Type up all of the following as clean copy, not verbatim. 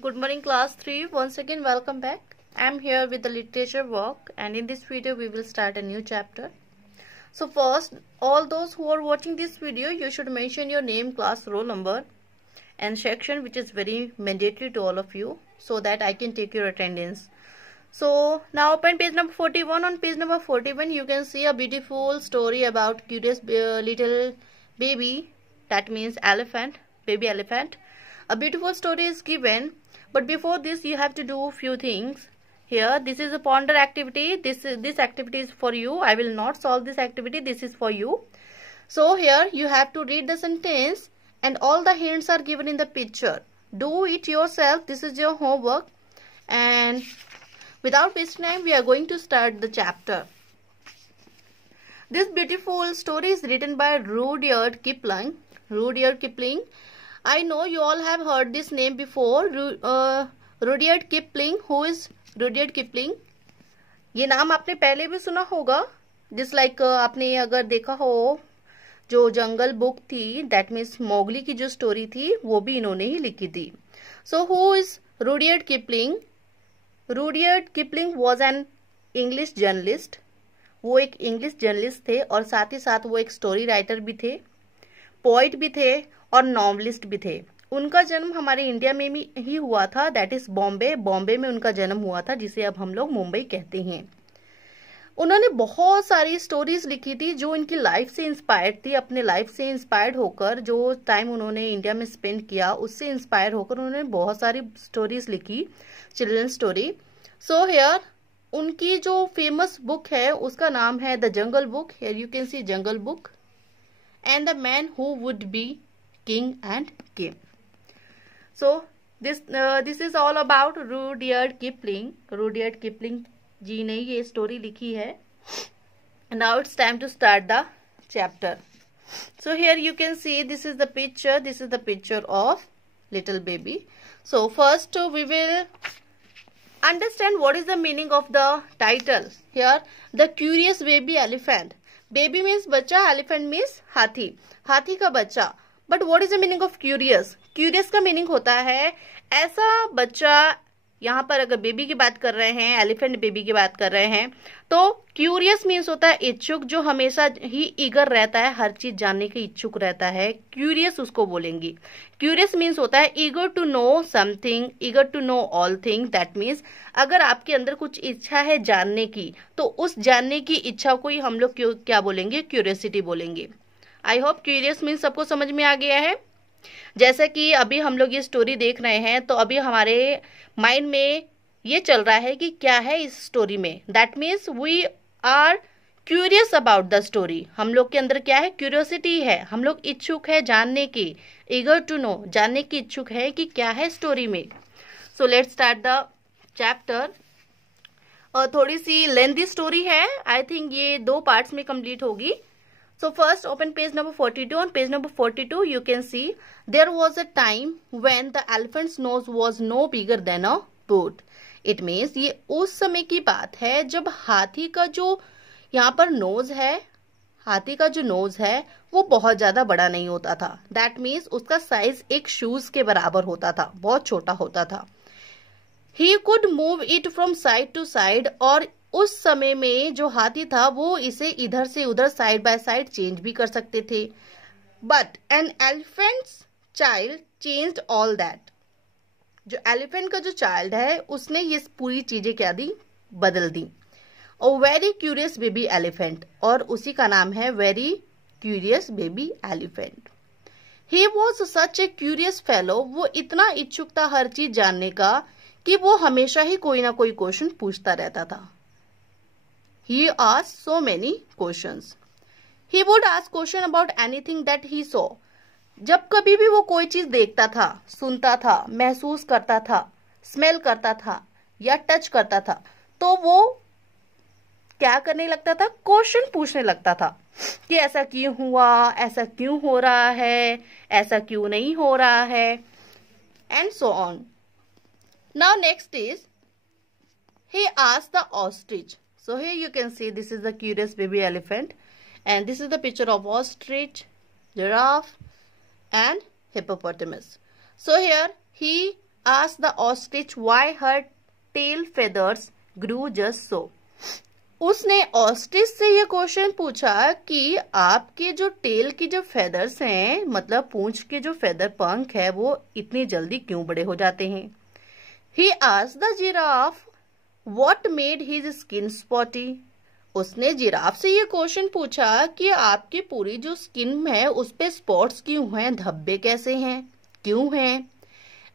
Good morning class 3. Once again welcome back. I am here with the literature work and in this video we will start a new chapter. So first, all those who are watching this video, you should mention your name, class, roll number and section, which is very mandatory to all of you so that I can take your attendance. So now open page number 41. On page number 41 you can see a beautiful story about curious little baby, that means elephant, baby elephant. A beautiful story is given, but before this you have to do few things. Here this is a ponder activity. This activity is for you. I will not solve this activity. This is for you. So here you have to read the sentence and all the hints are given in the picture. Do it yourself. This is your homework, and without wasting time we are going to start the chapter. This beautiful story is written by Rudyard Kipling. Rudyard Kipling. I know you all have heard this name before. Rudyard Kipling. Who is Rudyard Kipling? ये नाम आपने पहले भी सुना होगा. जिस like आपने अगर देखा हो जो जंगल बुक थी, दैट मीन्स मोगली की जो स्टोरी थी वो भी इन्होंने ही लिखी थी. So who is Rudyard Kipling? Rudyard Kipling was an English journalist. वो एक इंग्लिश जर्नलिस्ट थे और साथ ही साथ वो एक स्टोरी राइटर भी थे, पोइट भी थे और नॉवलिस्ट भी थे. उनका जन्म हमारे इंडिया में ही हुआ था, दैट इज बॉम्बे. बॉम्बे में उनका जन्म हुआ था, जिसे अब हम लोग मुंबई कहते हैं. उन्होंने बहुत सारी स्टोरीज लिखी थी जो इनकी लाइफ से इंस्पायर्ड थी. अपने लाइफ से इंस्पायर्ड होकर, जो टाइम उन्होंने इंडिया में स्पेंड किया उससे इंस्पायर होकर उन्होंने बहुत सारी स्टोरीज लिखी, चिल्ड्रन स्टोरी. सो हियर उनकी जो फेमस बुक है उसका नाम है the jungle book. Here you can see jungle book and the man who would be king and king. So this is all about Rudyard Kipling. Rudyard Kipling ji ने ये story लिखी है. Now it's time to start the chapter. So here you can see this is the picture. This is the picture of little baby. So first we will understand what is the meaning of the title. Here the curious baby elephant. Baby means बच्चा, elephant means हाथी, हाथी का बच्चा. But what is the meaning of curious? Curious का meaning होता है ऐसा बच्चा. यहाँ पर अगर बेबी की बात कर रहे हैं, एलिफेंट बेबी की बात कर रहे हैं, तो क्यूरियस मीन्स होता है इच्छुक, जो हमेशा ही ईगर रहता है, हर चीज जानने के इच्छुक रहता है. क्यूरियस उसको बोलेंगी. क्यूरियस मीन्स होता है eager to know something, eager to know all thing. That means अगर आपके अंदर कुछ इच्छा है जानने की, तो उस जानने की इच्छा को ही हम लोग क्या बोलेंगे? क्यूरियोसिटी बोलेंगे. आई होप क्यूरियस मीन्स सबको समझ में आ गया है. जैसे कि अभी हम लोग ये स्टोरी देख रहे हैं तो अभी हमारे माइंड में ये चल रहा है कि क्या है इस स्टोरी में. That means we are curious about the story. हम लोग के अंदर क्या है? क्यूरियोसिटी है. हम लोग इच्छुक है जानने की, ईगर टू नो, जानने की इच्छुक है कि क्या है स्टोरी में. So let's start the chapter. थोड़ी सी लेंथी स्टोरी है. आई थिंक ये 2 पार्ट्स में कंप्लीट होगी. So first open page number 42. On page number 42 you can see there was a time when the elephant's nose was no bigger than a boat. It means ये उस समय की बात है जब हाथी का जो यहाँ पर नोज है, हाथी का जो नोज है वो बहुत ज्यादा बड़ा नहीं होता था. That means उसका साइज एक शूज के बराबर होता था, बहुत छोटा होता था. He could move it from side to side. और उस समय में जो हाथी था वो इसे इधर से उधर साइड बाय साइड चेंज भी कर सकते थे. But an elephant's child changed all that. जो एलिफेंट का जो चाइल्ड है उसने ये पूरी चीजें क्या दी? बदल दी. और वेरी क्यूरियस बेबी एलिफेंट, और उसी का नाम है very curious baby elephant. He was such A curious fellow. वो इतना इच्छुक था हर चीज जानने का कि वो हमेशा ही कोई ना कोई क्वेश्चन पूछता रहता था. He asked so many questions. He would ask question about anything that he saw. जब कभी भी वो कोई चीज देखता था, सुनता था, महसूस करता था, स्मेल करता था या टच करता था, तो वो क्या करने लगता था? क्वेश्चन पूछने लगता था कि ऐसा क्यों हुआ, ऐसा क्यों हो रहा है, ऐसा क्यों नहीं हो रहा है, and so on. Now next is he asked the ostrich. So here you can see this is the curious baby elephant and this is the picture of ostrich, giraffe and hippopotamus. So here he asked the ostrich why her tail feathers grew just so. उसने ostrich से ये question पूछा कि आपके जो tell की जो feathers हैं, मतलब पूंछ के जो फेदर पंख है, वो इतनी जल्दी क्यों बड़े हो जाते हैं. He asked the giraffe what made his skin spotty. उसने जिराफ से ये क्वेश्चन पूछा कि आपकी पूरी जो स्किन है उस पे स्पॉट्स क्यों हैं, धब्बे कैसे हैं, क्यों हैं.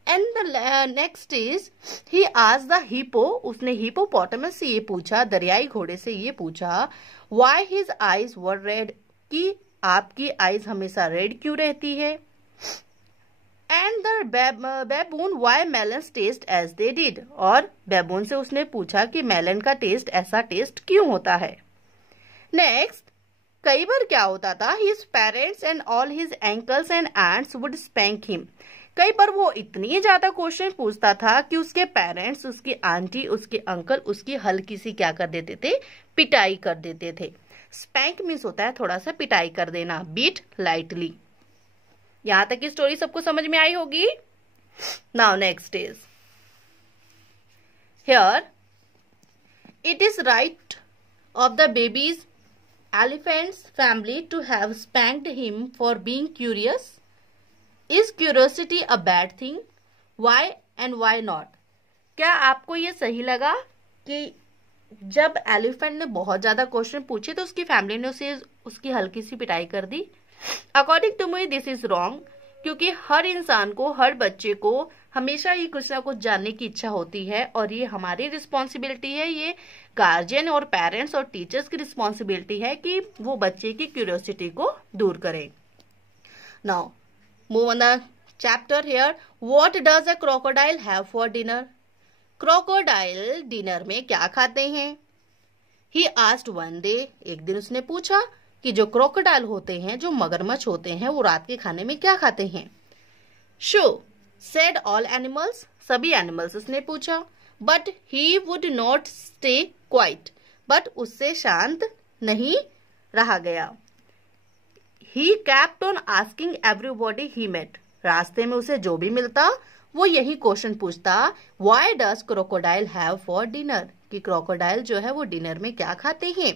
And the next is he asked the hippo. उसने हिपोपोटामस से ये पूछा, दरियाई घोड़े से ये पूछा why his eyes were red, कि आपकी आईज हमेशा रेड क्यों रहती है. And the baboon why melons taste as they did. और baboon से उसने पूछा कि मेलन का टेस्ट ऐसा टेस्ट क्यों होता है. नेक्स्ट, कई बार क्या होता था, his parents and all his uncles and aunts would spank him. कई बार वो इतनी ज्यादा क्वेश्चन पूछता था कि उसके पेरेंट्स, उसकी आंटी, उसके अंकल उसकी हल्की सी क्या कर देते थे, पिटाई कर देते थे. स्पैंक मीन्स होता है थोड़ा सा पिटाई कर देना, बीट लाइटली. यहां तक की स्टोरी सबको समझ में आई होगी. Now next is here it is right of the babies elephants family to have spanked him for being curious. Is curiosity a bad thing? Why and why not? क्या आपको ये सही लगा कि जब एलिफेंट ने बहुत ज्यादा क्वेश्चन पूछे तो उसकी फैमिली ने उसे उसकी हल्की सी पिटाई कर दी? According to me this is wrong, क्योंकि हर इंसान को, हर बच्चे को हमेशा ही कुछ ना कुछ जानने की इच्छा होती है और ये हमारी रिस्पॉन्सिबिलिटी है, ये गार्जियन और पेरेंट्स और टीचर्स की रिस्पॉन्सिबिलिटी है कि वो बच्चे की क्यूरियोसिटी को दूर करें. Now move on the chapter here. What does a crocodile have for dinner? Crocodile dinner में क्या खाते हैं? He asked one day. एक दिन उसने पूछा कि जो क्रोकोडाइल होते हैं, जो मगरमच्छ होते हैं, वो रात के खाने में क्या खाते हैं. Sure, said all animals. सभी एनिमल्स उसने पूछा. But he would not stay quiet. But उससे शांत नहीं रहा गया. He kept on asking everybody he met. रास्ते में उसे जो भी मिलता वो यही क्वेश्चन पूछता, Why does crocodile have for dinner? कि क्रोकोडाइल जो है वो डिनर में क्या खाते हैं.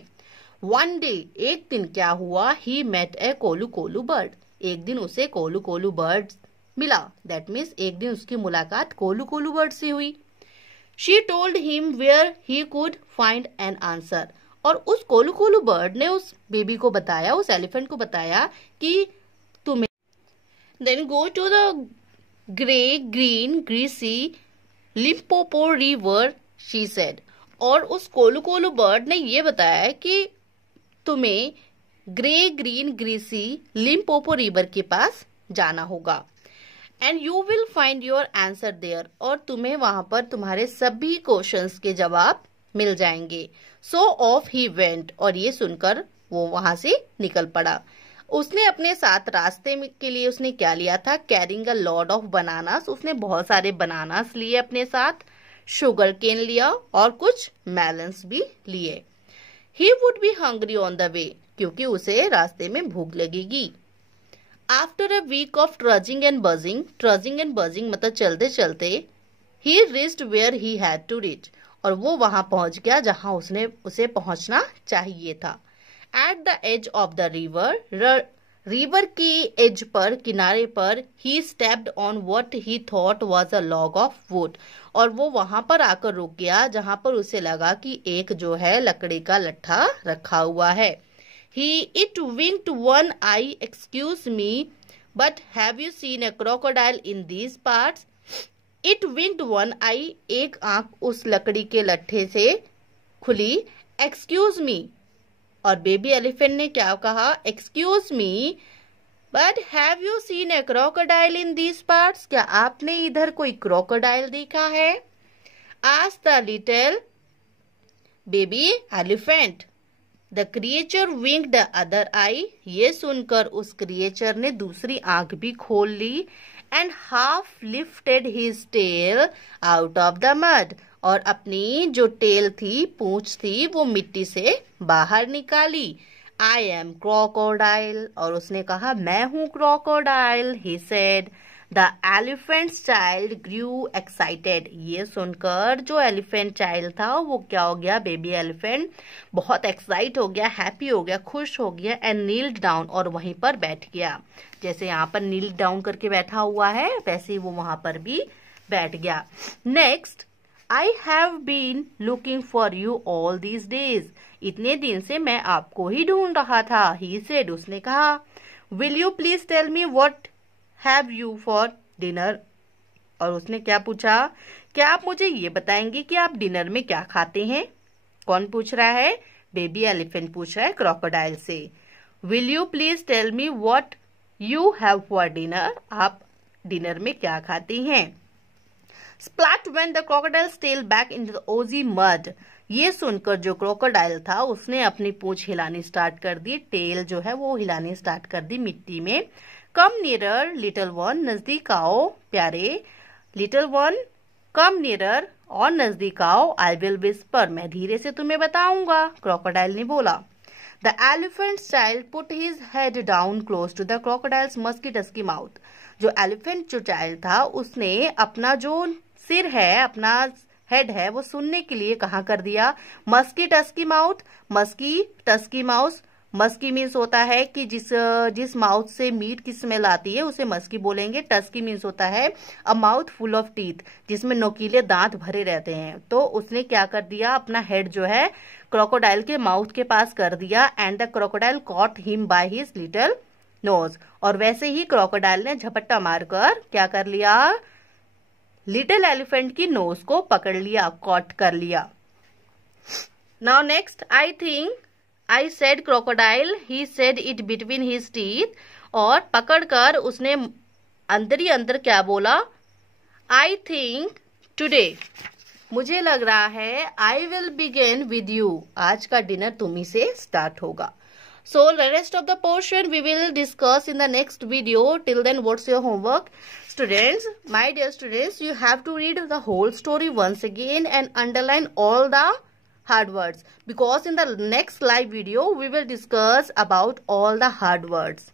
One day, एक दिन क्या हुआ, he met a कोलू कोलू bird. एक दिन उसे कोलू कोलू बर्ड मिला. That means एक दिन उसकी मुलाकात कोलू कोलू बर्ड से हुई. She told him where he could find an answer. और उस कोलू कोलू बर्ड ने उस बेबी को बताया, उस एलिफेंट को बताया कि तुम्हें then go to the grey green greasy Limpopo river, she said. और उस कोलू कोलू बर्ड ने ये बताया कि तुम्हें grey green greasy Limpopo river के पास जाना होगा. And you will find your answer there. और तुम्हें वहां पर तुम्हारे सभी क्वेश्चंस के जवाब मिल जाएंगे. सो ऑफ ही वेंट. और ये सुनकर वो वहां से निकल पड़ा. उसने अपने साथ रास्ते के लिए उसने क्या लिया था, carrying a lot of bananas. उसने बहुत सारे बनानास लिए अपने साथ, शुगर केन लिया और कुछ मेलन्स भी लिए. He would be hungry on the way. क्योंकि उसे रास्ते में भूख लगेगी. After a week of trudging and budging मतलब चलते चलते, he reached where he had to reach. और वो वहां पहुंच गया जहां उसे पहुंचना चाहिए था. At the edge of the river की एज पर, किनारे पर, he stepped on what he thought was a log of wood. और वो वहां पर आकर रुक गया जहां पर उसे लगा कि एक जो है लकड़ी का लट्ठा रखा हुआ है. It winked one eye. Excuse me, but have you seen a crocodile in these parts? It winked one eye. एक आंख उस लकड़ी के लट्ठे से खुली. Excuse me. और बेबी एलिफेंट ने क्या कहा, Excuse me, but have you seen a crocodile in these parts? क्या आपने इधर कोई क्रोकोडाइल देखा है? Asked the little baby elephant. The creature winked the other eye. ये सुनकर उस क्रिएचर ने दूसरी आंख भी खोल ली. And half lifted his tail out of the mud. और अपनी जो टेल थी, पूंछ थी, वो मिट्टी से बाहर निकाली. I am crocodile. और उसने कहा मैं हूं crocodile. He said the elephant child grew excited. ये सुनकर जो एलिफेंट चाइल्ड था वो क्या हो गया, बेबी एलिफेंट बहुत एक्साइट हो गया, हैप्पी हो गया, खुश हो गया। एंड नील्ड डाउन, और वहीं पर बैठ गया। जैसे यहाँ पर नील्ड डाउन करके बैठा हुआ है वैसे ही वो वहां पर भी बैठ गया। Next, I have been looking for you all these days. इतने दिन से मैं आपको ही ढूंढ रहा था। ही सेड, उसने कहा। Will you please tell me what have you for dinner. और उसने क्या पूछा, क्या आप मुझे ये बताएंगे कि आप डिनर में क्या खाते हैं। कौन पूछ रहा है, बेबी एलिफेंट पूछ रहा है क्रोकोडाइल से। Will you please tell me what you have for dinner. आप डिनर में क्या खाते हैं। Splat went the crocodile's tail back into the oozy mud. ये सुनकर जो क्रोकोडाइल था उसने अपनी पूंछ हिलानी स्टार्ट कर दी। टेल जो है वो हिलानी स्टार्ट कर दी मिट्टी में। कम नियरर लिटिल वन, नजदीक आओ प्यारे। लिटिल वन कम नियरर, और नजदीक आओ। आई विल विस्पर, मैं धीरे से तुम्हें बताऊंगा, क्रोकोडाइल ने बोला। The elephant child put his head down close to the crocodile's musky tusky mouth. जो एलिफेंट जो चाइल्ड था उसने अपना जो सिर है, अपना हेड है, वो सुनने के लिए कहाँ कर दिया, musky tusky mouth. Musky tusky mouse, musky means होता है कि जिस माउथ से मीट की स्मेल आती है उसे मस्की बोलेंगे। टस्की मीन्स होता है a mouth full of teeth, जिसमें नोकीले दांत भरे रहते हैं। तो उसने क्या कर दिया, अपना हेड जो है क्रोकोडाइल के माउथ के पास कर दिया। And the crocodile caught him by his little nose. और वैसे ही क्रोकोडाइल ने झपट्टा मारकर क्या कर लिया, लिटिल एलिफेंट की नोज को पकड़ लिया, कॉट कर लिया। Now next, I think I said crocodile, he said it between his teeth. और पकड़कर उसने अंदर ही अंदर क्या बोला, आई थिंक टुडे, मुझे लग रहा है, I will begin with you, आज का डिनर तुम्ही से स्टार्ट होगा। So the rest of the portion we will discuss in the next video. Till then, what's your homework? Students, my dear students, you have to read the whole story once again and underline all the hard words. Because in the next live video, we will discuss about all the hard words.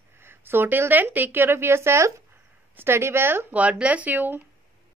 So till then, take care of yourself. Study well. God bless you.